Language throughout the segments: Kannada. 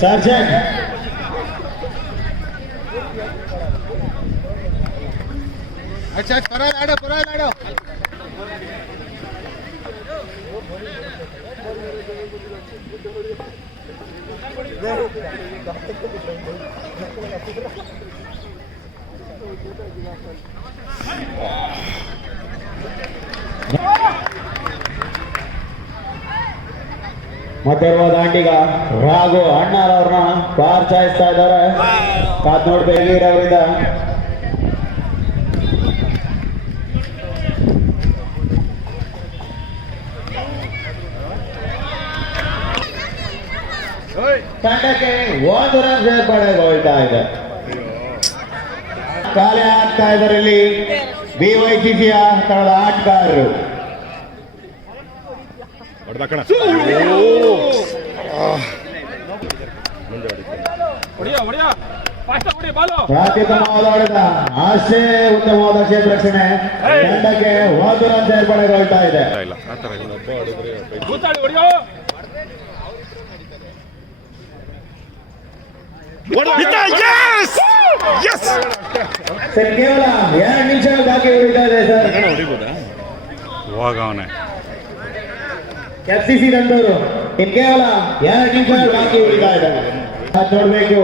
ಸರ್ಜನ್ अच्छा परत आडो ಮತ್ತೆ ದಾಂಡಿಗ ರಾಘು ಅಣ್ಣರವ್ರನ್ನ ಪ್ರೋತ್ಸಾಹಿಸ್ತಾ ಇದ್ದಾರೆ. ಕಾತ್ನೋಡ್ ಬೆಳಗೀರವರಿಂದ ತಂಡಕ್ಕೆ ಒಂದು ರನ್ ಸೇರ್ಪಡೆಗೊಳ್ತಾ ಇದೆ. ಖಾಲಿ ಆಗ್ತಾ ಇದ್ದಾರೆ ಇಲ್ಲಿ BYCCಯ ತಂಡದ ಆಟಗಾರರು. ಅತ್ಯುತ್ತಮವಾದ ಹೊಡೆತ, ಅಷ್ಟೇ ಉತ್ತಮವಾದ ಕ್ಷೇತ್ರ ರಕ್ಷಣೆ. ತಂಡಕ್ಕೆ ಒಂದು ರನ್ ಸೇರ್ಪಡೆಗೊಳ್ತಾ ಇದೆ. ಸರ್ ಕೇವಲ 2 ನಿಮಿಷ ಬಾಕಿ ಉಳಿತಾ ಇದೆ ಸರ್. FCC ತಂದವರು ಇನ್ ಕೇವಲ 2 ನಿಮಿಷ ಬಾಕಿ ಉಳಿತಾ ಇದ್ದಾರೆ. ನೋಡ್ಬೇಕು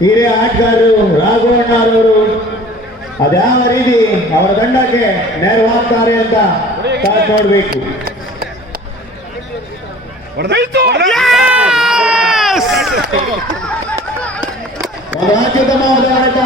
ಹಿರಿಯ ಆಟಗಾರರು ರಾಘವಣ್ಣರವರು ಅದ್ಯಾವ ರೀತಿ ಅವರ ತಂಡಕ್ಕೆ ನೆರವಾಗ್ತಾರೆ ಅಂತ ನೋಡ್ಬೇಕು. ಒಂದು ಅತ್ಯುತ್ತಮವಾದ ಆಟ.